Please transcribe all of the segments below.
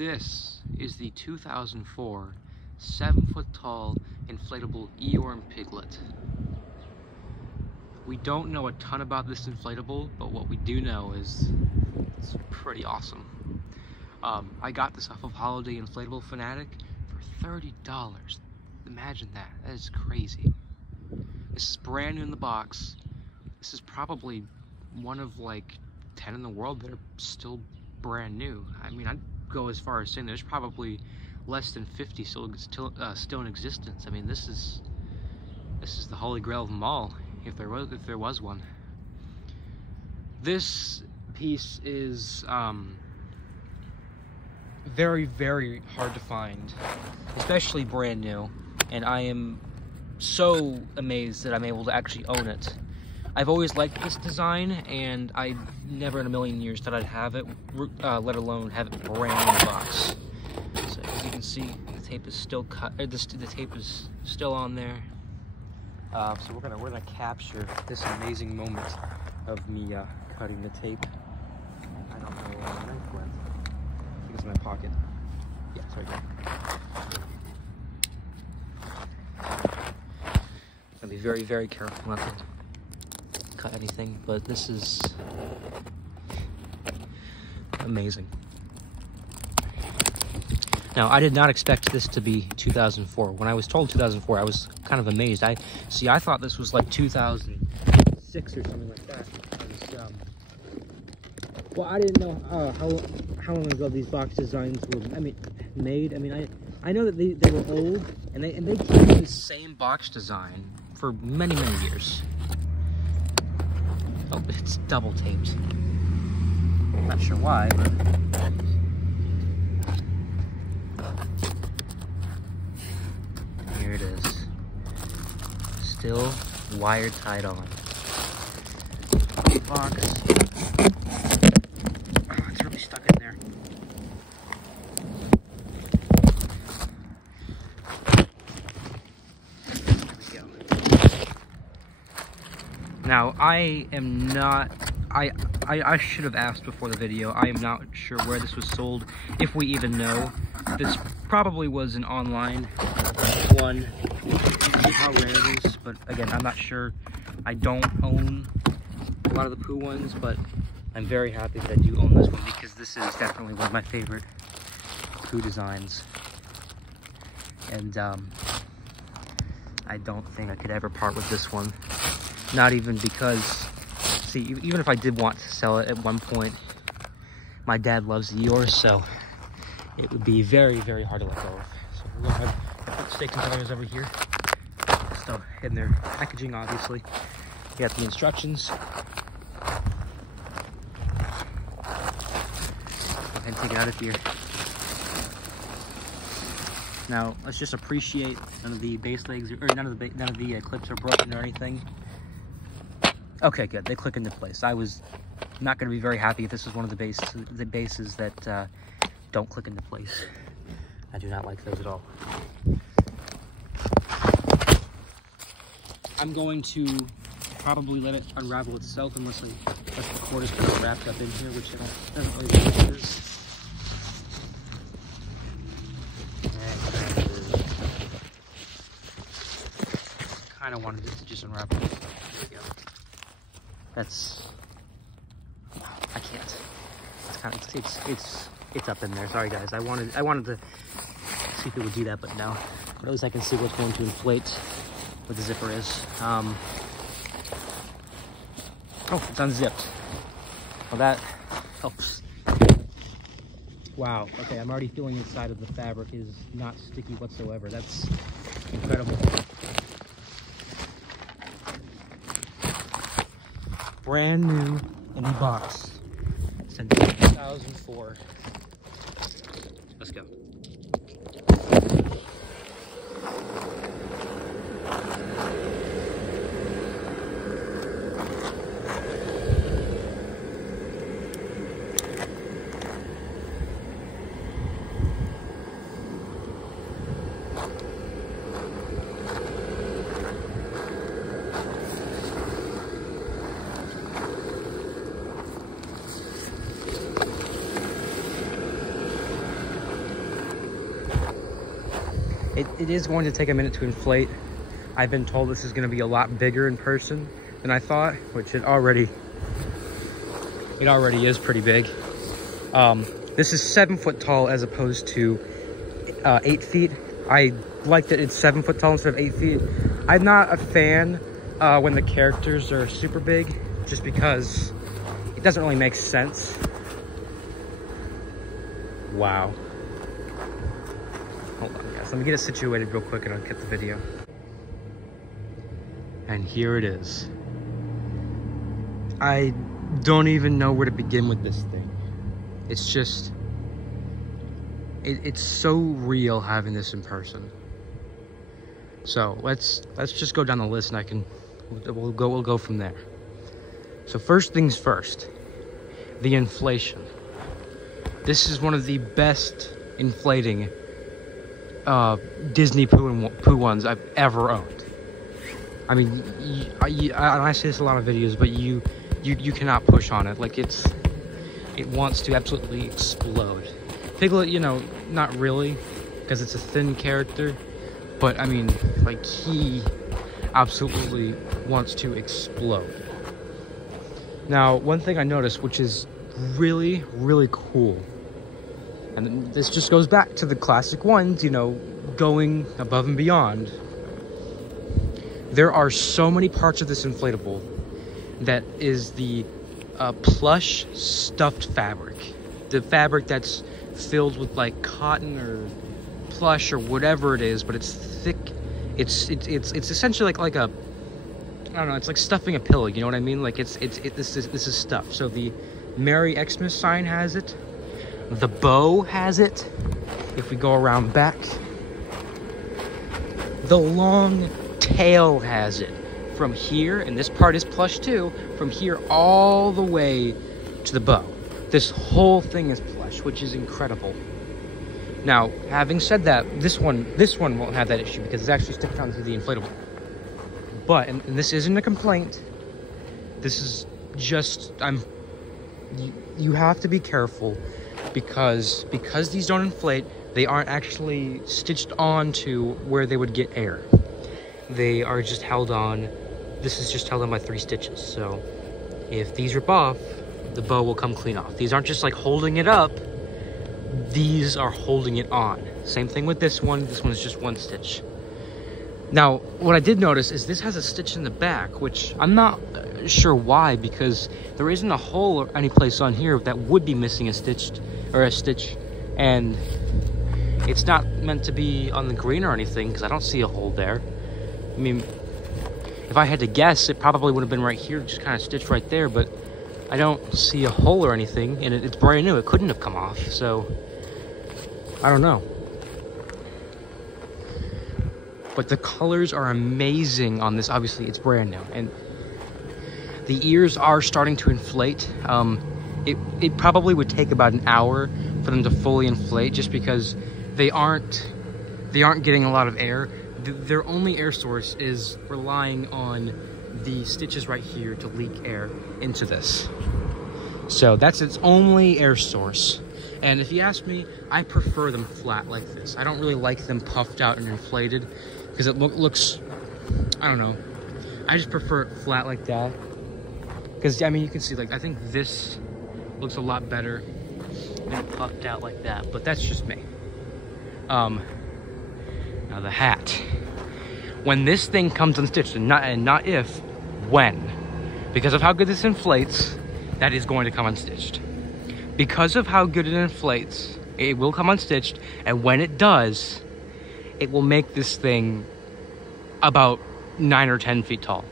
This is the 2004 7-foot-tall inflatable Eeyore and Piglet. We don't know a ton about this inflatable, but what we do know is it's pretty awesome. I got this off of Holiday Inflatable Fanatic for $30. Imagine that. That is crazy. This is brand new in the box. This is probably one of like 10 in the world that are still brand new. I mean, I'd go as far as saying there's probably less than 50 still in existence. I mean, this is the holy grail of them all, if there was one. This piece is very, very hard to find, especially brand new, and I am so amazed that I'm able to actually own it. I've always liked this design, and I never in a million years thought I'd have it, let alone have it brand new in the box. So as you can see, the tape is still cut. The tape is still on there. So we're gonna capture this amazing moment of me cutting the tape. I don't know where my knife went. I think it's in my pocket. Yeah, it's right there. Gotta be very, very careful not to cut anything, but this is amazing. Now, I did not expect this to be 2004. When I was told 2004, I was kind of amazed. I thought this was like 2006 or something like that. Well, I didn't know how long ago these box designs were made. I mean, I know that they were old, and they kept the same box design for many, many years. Oh, it's double taped. Not sure why, but here it is. Still wire tied on. Box. Oh, it's really stuck in there. There we go. Now, I am not, I should have asked before the video. I am not sure where this was sold, if we even know. This probably was an online one. See how rare it is, but again, I'm not sure. I don't own a lot of the Pooh ones, but I'm very happy that I do own this one because this is definitely one of my favorite Pooh designs. And I don't think I could ever part with this one. Not even because, see, even if I did want to sell it at one point, my dad loves Eeyore, so it would be very, very hard to let go of. So we're going to have put steak containers over here. Still in their packaging, obviously. You got the instructions. Go ahead and take it out of here. Now, let's just appreciate none of the base legs, or none of the clips are broken or anything. Okay, good. They click into place. I was not going to be very happy if this was one of the bases that don't click into place. I do not like those at all. I'm going to probably let it unravel itself unless the cord is kind of wrapped up in here, which doesn't really look like it is. Kind of wanted it to just unravel. There we go. That's, I can't. It's kind of, it's up in there. Sorry guys. I wanted to see if it would do that, but no. But at least I can see what's going to inflate what the zipper is. Oh, it's unzipped. Well, that helps. Wow. Okay, I'm already feeling inside of the fabric is not sticky whatsoever. That's incredible. Brand new in the box since 2004. Let's go. It is going to take a minute to inflate. I've been told this is going to be a lot bigger in person than I thought, which it already is pretty big. This is 7 foot tall as opposed to 8 feet. I like that it's 7 foot tall instead of 8 feet. I'm not a fan when the characters are super big, just because it doesn't really make sense. Wow. Hold on, guys. Let me get it situated real quick and I'll get the video. And here it is. I don't even know where to begin with this thing. It's just... It's so real having this in person. So let's just go down the list and we'll go from there. So first things first, the inflation. This is one of the best inflating Disney poo ones I've ever owned. I mean, I say this in a lot of videos, but you cannot push on it. Like it wants to absolutely explode. Piglet, you know, not really, because it's a thin character, but I mean, like, he absolutely wants to explode. Now, one thing I noticed, which is really, really cool, and this just goes back to the classic ones, you know, going above and beyond. There are so many parts of this inflatable that is the plush stuffed fabric. The fabric that's filled with like cotton or plush or whatever it is, but it's thick. It's essentially like a, I don't know, it's like stuffing a pillow, you know what I mean? Like this is stuff. So the Merry Xmas sign has it. The bow has it. If we go around back, the long tail has it. From here, and this part is plush too, from here all the way to the bow. This whole thing is plush, which is incredible. Now, having said that, this one won't have that issue because it's actually sticking onto the inflatable. But, and this isn't a complaint, this is just, you have to be careful because these don't inflate, they aren't actually stitched onto where they would get air. They are just held on. This is just held on by 3 stitches. So if these rip off, the bow will come clean off. These aren't just like holding it up. These are holding it on. Same thing with this one. This one is just 1 stitch. Now, what I did notice is this has a stitch in the back, which I'm not sure why, because there isn't a hole or any place on here that would be missing a stitch, and it's not meant to be on the green or anything because I don't see a hole there. I mean, if I had to guess, it probably would have been right here, just kind of stitched right there, but I don't see a hole or anything, and it's brand new. It couldn't have come off, so I don't know. But the colors are amazing on this. Obviously, it's brand new, and the ears are starting to inflate. It probably would take about an hour for them to fully inflate, just because they aren't getting a lot of air. Their only air source is relying on the stitches right here to leak air into this. So that's its only air source. And if you ask me, I prefer them flat like this. I don't really like them puffed out and inflated because it looks, I don't know. I just prefer it flat like that. Because, I mean, you can see, like, I think this looks a lot better than puffed out like that. But that's just me. Now the hat. When this thing comes unstitched, and not if, when. Because of how good this inflates, that is going to come unstitched. Because of how good it inflates, it will come unstitched, and when it does, it will make this thing about 9 or 10 feet tall.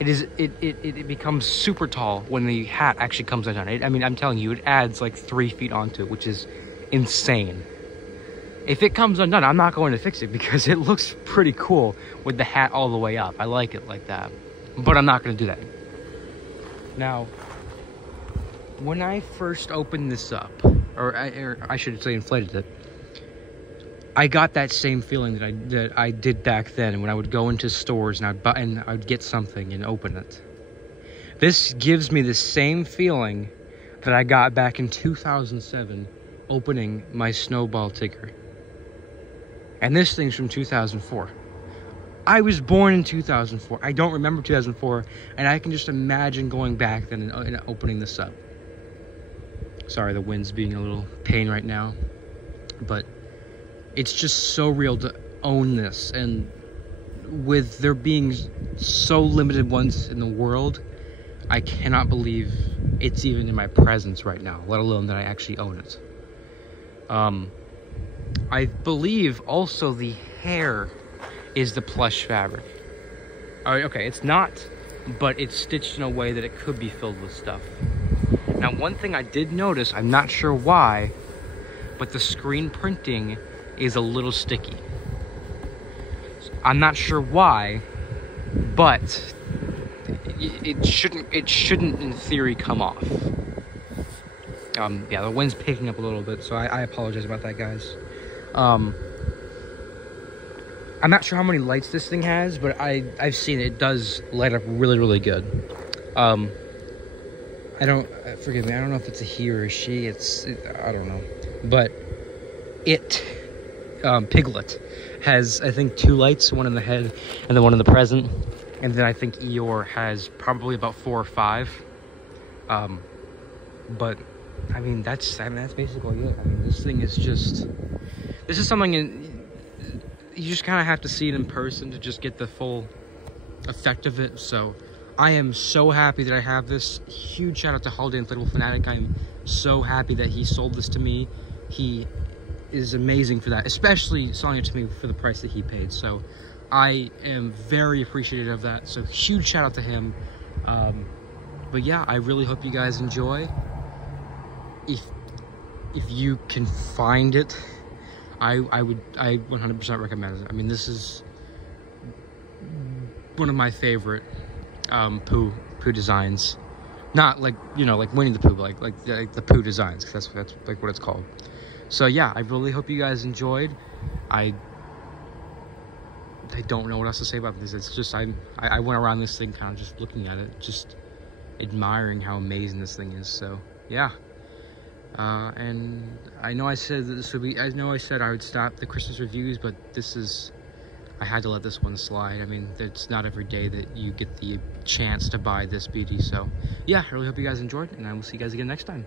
It becomes super tall when the hat actually comes undone. I mean, I'm telling you, it adds like 3 feet onto it, which is insane. If it comes undone, I'm not going to fix it because it looks pretty cool with the hat all the way up. I like it like that, but I'm not going to do that. Now, when I first opened this up, or I should say inflated it, I got that same feeling that I did back then when I would go into stores and I'd get something and open it. This gives me the same feeling that I got back in 2007 opening my Snowball Tigger. And this thing's from 2004. I was born in 2004. I don't remember 2004, and I can just imagine going back then and opening this up. Sorry, the wind's being a little pain right now, but it's just so real to own this. And with there being so limited ones in the world, I cannot believe it's even in my presence right now, let alone that I actually own it. I believe also the hair is the plush fabric. Okay, it's not, but it's stitched in a way that it could be filled with stuff. Now, one thing I did notice, I'm not sure why, but the screen printing is a little sticky. I'm not sure why, but it shouldn't in theory come off. Yeah, the wind's picking up a little bit, so I apologize about that, guys. I'm not sure how many lights this thing has, but I've seen it does light up really, really good. Forgive me, I don't know if it's a he or a she, I don't know. But Piglet has, I think, 2 lights, one in the head and then one in the present. And then I think Eeyore has probably about 4 or 5. But, I mean, that's basically it. I mean, this thing is just, this is something you just kind of have to see it in person to just get the full effect of it. So I am so happy that I have this. Huge shout out to Holiday Inflatable Fanatic. I'm so happy that he sold this to me. He is amazing for that, especially selling it to me for the price that he paid. So I am very appreciative of that. So huge shout out to him. But yeah, I really hope you guys enjoy. If you can find it, I 100% recommend it. I mean, this is one of my favorite Pooh designs. Not like, you know, like Winnie the Pooh, but like the Pooh designs, because that's like what it's called. So yeah, I really hope you guys enjoyed. I don't know what else to say about this. It's just I went around this thing kind of just looking at it, just admiring how amazing this thing is. So yeah. And I know I said that this would be, I know I said I would stop the Christmas reviews, but I had to let this one slide. I mean, it's not every day that you get the chance to buy this beauty. So yeah, I really hope you guys enjoyed, and I will see you guys again next time.